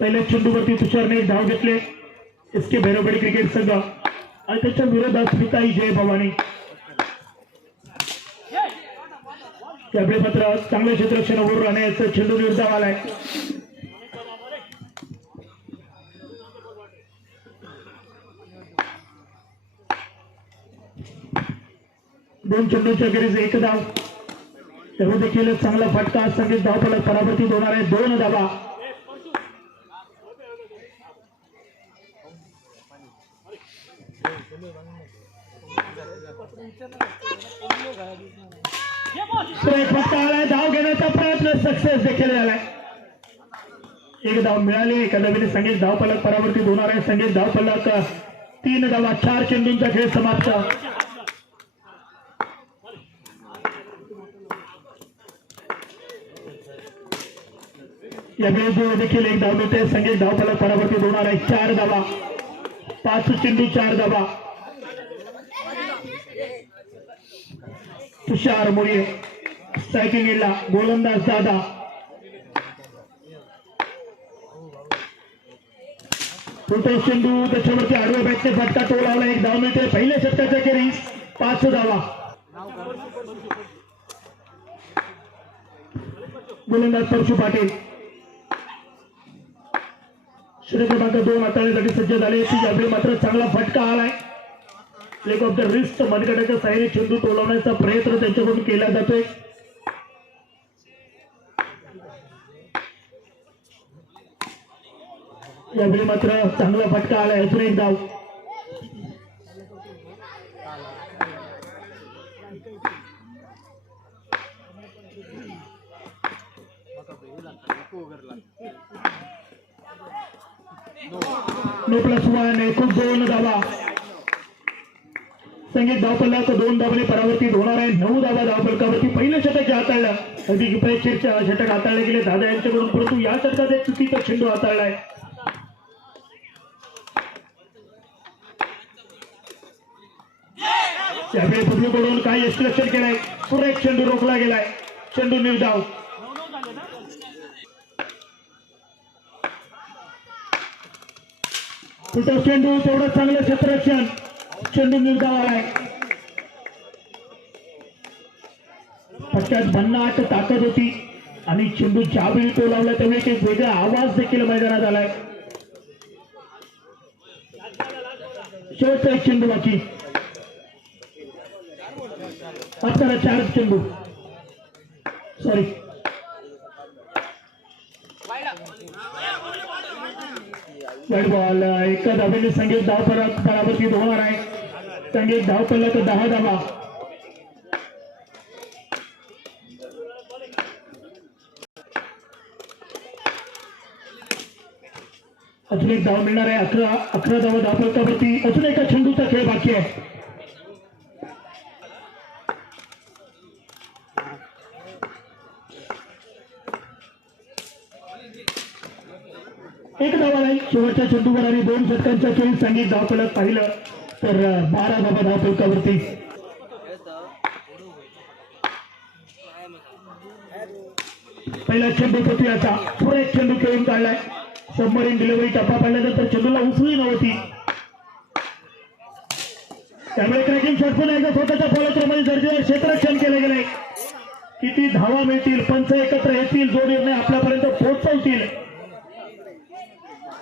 पहिल्या चेंडूवरती तुषारने धाव घेतले एसके भैरववाडी क्रिकेट संघ आणि त्याच्या विरोधात स्मिताई जय भवानी. त्यामुळे मात्र चांगल्या क्षेत्ररक्षणावर राहण्याचा चेंडू निर्धाव आलाय. दोन चेंडूंच्या खेळीस एक धाव. तेव्हा देखील चांगला फटका. संगीत धावफलक परावर्तित होणार आहे. 2 धावा. फटका आलाय. धाव घेण्याचा प्रयत्न सक्सेस देखील झालाय. एक धाव मिळाली. एका धावेने संगीत धावफलक परावर्तित होणार आहे. संगीत धावफलक 3 धावा. 4 चेंडूंचा खेळ समाप्त. या खेळात देखील एक धाव मिळते. संगीत धावफलक परावर्तित होणार आहे. 4 धावा. 5 चेंडू 4 धावा. तुषार मोरे स्ट्रायकिंग ला. गोलंदाज दादा. चेंडू त्याच्यावरती आडव्या बॅटने फटका तो लावला. एक धाव मिळते. पहिल्या षटकाच्या खेळीस 5 धावा. गोलंदाज परशु पाटील षटक क्रमांक 2 हाताळण्यासाठी सज्ज झाले. यावेळी मात्र चांगला फटका आलाय. लेग ऑफ द रिस्ट मनगटाच्या साहाय्याने चेंडू टोलवण्याचा प्रयत्न त्यांच्याकडून केला जातोय. यावेळी मात्र चांगला फटका आलाय. अजून एक धाव. +1 एकूण 2 धावा. संगीत धावफलक 2 धावांनी परावर्तित होणार आहे. 9 धावा धावफलकावरती. पहिलं षटक हाताळलं. अगदी किफायतशीर षटक हाताळले गेले दादा यांच्याकडून, परंतु या षटकात एक चुकीचा चेंडू हाताळलाय. त्यावेळी पृथ्वीकडून काय यष्टीरक्षण केलंय. सुरेख चेंडू रोखला गेलाय. चेंडू निर्धाव. चेंडू तेवढं चांगलं क्षेत्ररक्षण. चेंडू निर्धाव आलाय. फटक्यात भन्नाट ताकद होती आणि चेंडू ज्यावेळी तो लावला त्यावेळी एक वेगळा आवाज देखील मैदानात आलाय. शेवटचा एक चेंडू बाकी. आपल्याला 4 चेंडू. सॉरी वाईट बॉल. एका धावेने संगीत धावफलक परावर्तित होणार आहे. संगीत धावफलक 10 धावा. अजून एक धाव मिळणार आहे. 11 धावा धावफलकावरती. अजून एका चेंडूचा खेळ बाकी आहे. एक धावा नाही. शेवटच्या चेंडूवर आणि 2 षटकांच्या खेळी संगीत धावफलक पाहिलं तर 12 धावा धावफलकावरती. पहिला चेंडू पृथ्वीचा. पुढे एक चेंडू खेळून काढलाय. सबमरीन डिलिव्हरी टप्पा पाहिल्यानंतर चेंडूला उचलली नव्हती. त्यामुळे क्रॅकिंग शॉट पुन्हा एकदा स्वतःच्या फॉलोक्रमाने दर्जेदार क्षेत्ररक्षण केले गेले. किती धावा मिळतील, पंच एकत्र येतील, जो निर्णय आपल्यापर्यंत पोहोचवतील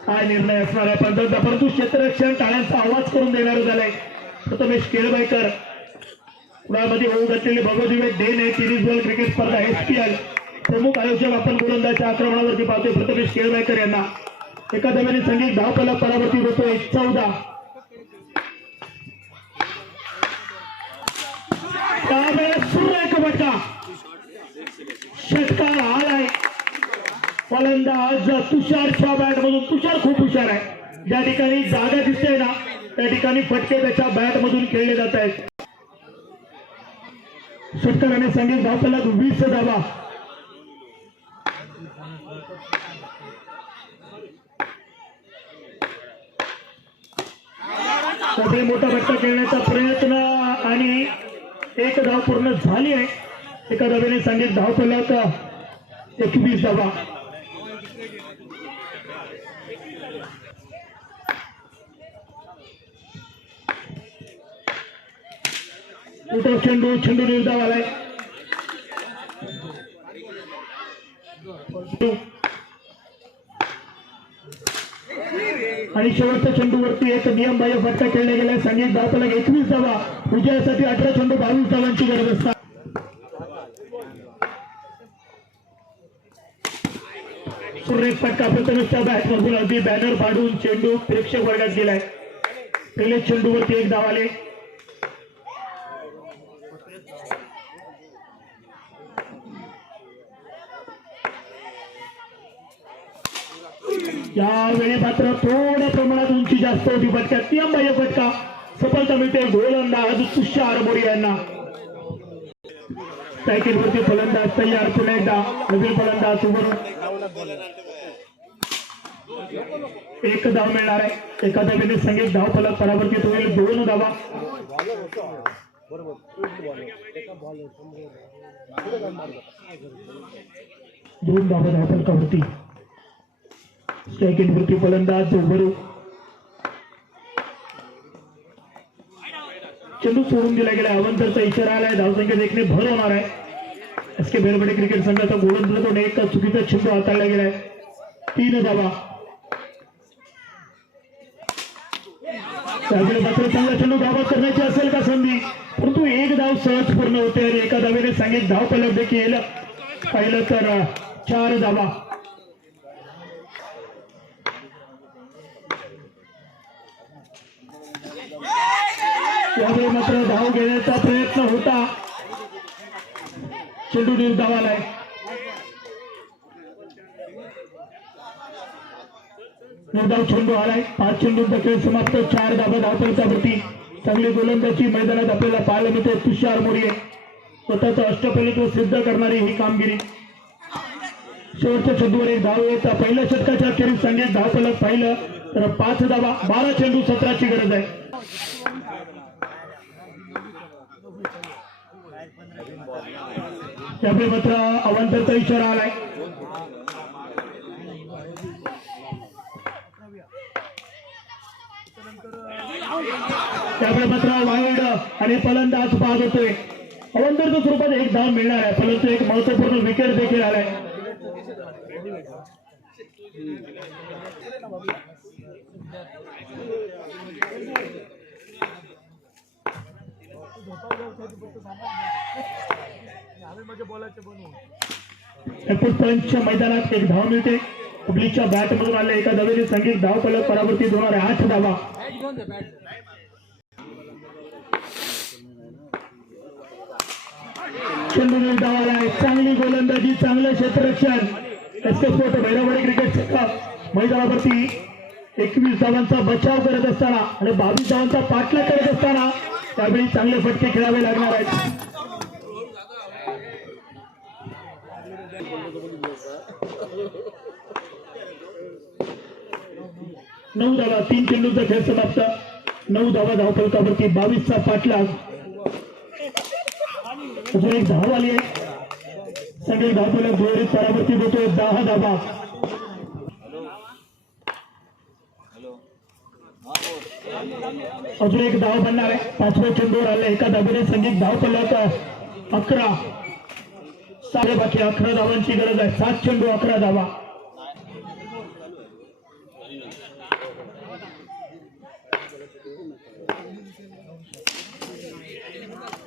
काय निर्णय असणार आहे पंचांचा. परंतु क्षेत्ररक्षण टाळ्यांचा आवाज करून देणार झालाय. प्रथमेश केळबाईकर पुण्यामध्ये होऊ घातलेली भगवदिव्य day night series world cricket स्पर्धा SPL प्रमुख आयोजक आपण गोलंदाजच्या आक्रमणावरती पाहतोय प्रथमेश केळबाईकर यांना. एका धावेने संगीत धावफलक परावर्तित होतोय. 14 सुरेख फटका. षटकार आलाय. फलंदाज तुषारच्या बॅट मधून. तुषार खूप हुशार आहे. ज्या ठिकाणी जागा दिसते ना त्या ठिकाणी फटके त्याच्या बॅट मधून खेळले जात आहेत. षटकाराने संगीत धावफलक 20 धावा. मोठा फटका खेळण्याचा प्रयत्न आणि एक धाव पूर्ण झाली आहे. एका धावेने संगीत धावफलक 21 धावा. उठव चेंडू चेंडू निर्धाव आलाय आणि शेवटच्या चेंडूवरती एक नियमबाह्य फटका खेळला गेलाय. संगीत धावफलक 21 धावा. विजयासाठी 18 चेंडू 22 धावांची गरज असतात. सुरेख फटका प्रथमच्या बॅटमधून अगदी बॅनर पाडून चेंडू प्रेक्षक वर्गात गेलाय. पहिले चेंडूवरती एक धाव आले. यावेळी मात्र थोड्या प्रमाणात उंची जास्त होती. फटक्यात नियमबाह्य फटका. सफलता मिळते गोलंदाज तुषार मोरे यांना. सायकलवरती फलंदाज तयार. पुन्हा एकदा नवीन फलंदाज उभं. एक धाव मिळणार आहे. एका धावेने संगीत धाव फलक परावर्तित होईल. 2 धावा. दोन धावा धाव फलकावरती. सेकंडवरती फलंदाज उभं. चेंडू सोडून दिला गेला. अवंतरचा इशारा आलाय. धावसंख्या देखणे भर होणार आहे. एसके बेलवडे क्रिकेट संघाचा गोलंदाज एक चुकीचा चेंडू हाताळला गेलाय. 3 धावा. त्यावेळी मात्र चांगला चेंडू धावा करण्याची असेल का संधी, परंतु एक धाव सहज पूर्ण होते आणि एका धावेने सांगित धाव फलक देखील पाहिलं तर 4 धावा. यावेळी मात्र धाव घेण्याचा प्रयत्न होता. चेंडू निर्धाव आलाय. निर्धाव चेंडू आलाय. 5 चेंडूंचा खेळ समाप्त. 4 धावा धावफलकावरती. चांगली गोलंदाजी मैदानात आपल्याला पाहायला मिळते. तुषार मोरे स्वतःचं अष्टपैलुत्व सिद्ध करणारी ही कामगिरी. शेवटच्या चेंडूवर एक धाव येत. पहिल्या षटकाच्या अखेरीस संगीत धावफलक पाहिलं तर 5 धावा. 12 चेंडू 17ची गरज आहे. त्यामुळे मात्र अवांतरचा इशारा आलाय. त्यामुळे मात्र वाईड आणि फलंदाज बाद होतोय. अवांतरच्या स्वरूपात एक धाव मिळणार आहे, परंतु एक महत्वपूर्ण विकेट देखील आलाय. पंचच्या मैदानात एक धाव मिळते. पब्लिकच्या बॅट मधून आले. एका धावेने संगीत धाव फलक परावर्तित होणार आहे. 8 धावा. चेंडू निर्धाव आलाय. चांगली गोलंदाजी, चांगलं क्षेत्ररक्षण. एसके स्पोर्ट भैरववाडी क्रिकेट संघ मैदानावरती 21 धावांचा बचाव करत असताना आणि 22 धावांचा पाठलाग करत असताना त्यावेळी चांगले फटके खेळावे लागणार आहेत. 9 धावा. 3 चेंडूंचा खेळ समाप्त. 9 धावा धावफलकावरती. 22चा पाठलाग. अजून एक धाव आली आहे. सगळे धावफलक दुहेरी परावर्तित होतोय. 10 धावा. अजून एक धाव बनणार आहे. 5व्या चेंडूवर आले. एका धावेने संगीत धावफलक 11. सारे बाकी 11 धावांची गरज आहे. 7 चेंडू 11 धावा.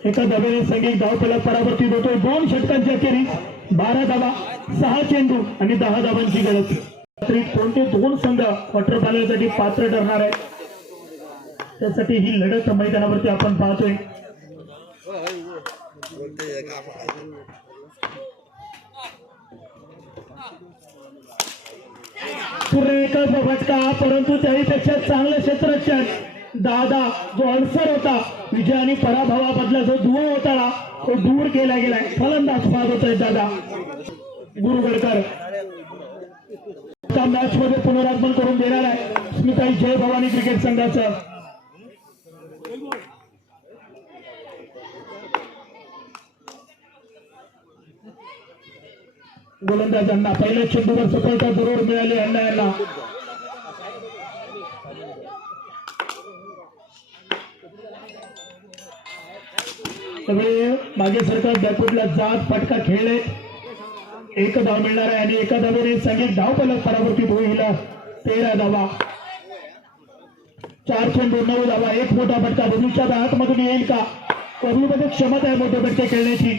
एका धावेने संगीत धावफलक परावर्तित होतोय. 2 षटकांच्या अखेरीस 12 धावा, 6 चेंडू आणि 10 धावांची गरज. कोणते 2 संघ क्वार्टर फायनलसाठी पात्र ठरणार आहे त्यासाठी ही लढत मैदानावरती आपण पाहतोय. सुरेख फटका, परंतु त्याहीपेक्षा चांगलं क्षेत्ररक्षण. दादा जो अडसर होता विजय आणि पराभवामधला जो दुवा होता तो दूर केला गेलाय. फलंदाज बाद होतोय दादा गुरुगडकर. मॅच मध्ये पुनरागमन करून देणार आहे स्मिताई जय भवानी क्रिकेट संघाचं. गोलंदाजांना पहिल्या चेंडूवर सफलता जरूर मिळाली. अण्णा यांना सगळे मागे सरकार बॅकफुटला जात फटका खेळले. एक धाव मिळणार आहे आणि एका धावेने संगीत धाव फलक परावर्तित होईल. 13 धावा, 4 चेंडू 9 धावा, एक मोठा फटका. बबलूच्या हातमधून येईल का? बबलूमध्ये क्षमता आहे मोठे फटके खेळण्याची.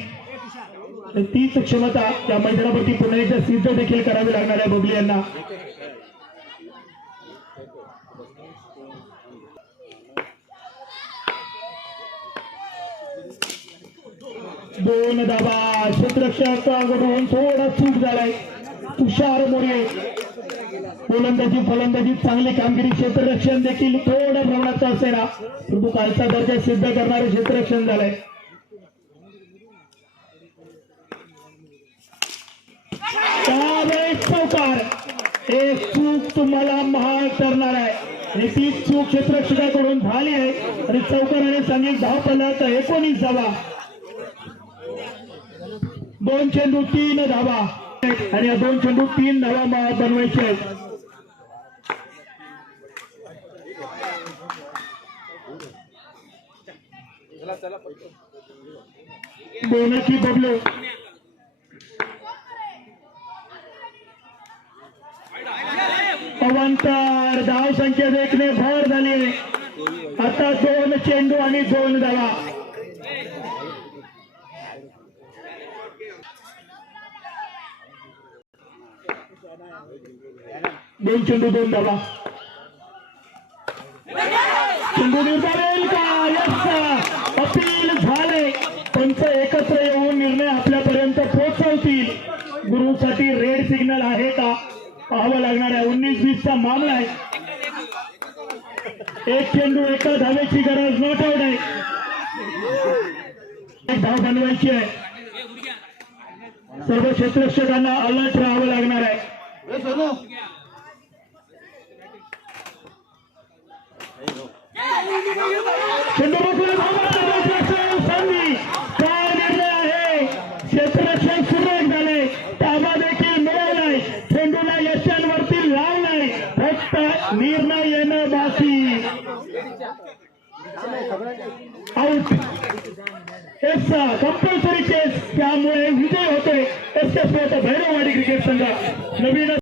तीच क्षमता त्या मैदानावरती पुन्हा एकदा सिद्ध देखील करावी लागणार आहे बबली यांना. दोन धावा, क्षेत्ररक्षकाकडून थोडा चूक झालाय. तुषार मोरे गोलंदाजी फलंदाजी चांगली कामगिरी. क्षेत्ररक्षण देखील थोड्या प्रमाणात असेल परंतु कालचा दर्जा सिद्ध करणारे क्षेत्ररक्षण झालंय. चौकार, एक चूक तुम्हाला महाग ठरणार आहे आणि ती चूक क्षेत्ररक्षकाकडून झाली आहे आणि चौकाराने सांगितलं धाव फलक 19 धावा. 2 चेंडू 3 धावा आणि या 2 चेंडू 3 धावा बनवायचे आहेत. बोलाची बबलू अवांतर धाव संख्या देखणे भर झाली. आता 2 चेंडू आणि 2 धावा. दोन चेंडू 2 धावा. चेंडू निर्धारेल का? यस, अपील झाले. पंच एकत्र येऊन निर्णय आपल्यापर्यंत पोहोचवतील. गुरुसाठी रेड सिग्नल आहे का पाहावं लागणार आहे. 19-20 चा मामला आहे. एक चेंडू एका धावेची गरज, नॉट आउट आहे. एक धाव बनवायची आहे. सर्व क्षेत्ररक्षकांना अलर्ट राहावं लागणार आहे. चेंडू संधी, काय निर्णय आहे? क्षेत्ररक्षण सुरेख झाले. ताबा देखील मिळवलाय. चेंडूला यशांवरती लावलाय. फक्त निर्णय येणं बाकी. आउट. कंपल्सरी केस, त्यामुळे विजय होते एस के स्पोर्ट भैरववाडी क्रिकेट संघ. नवीन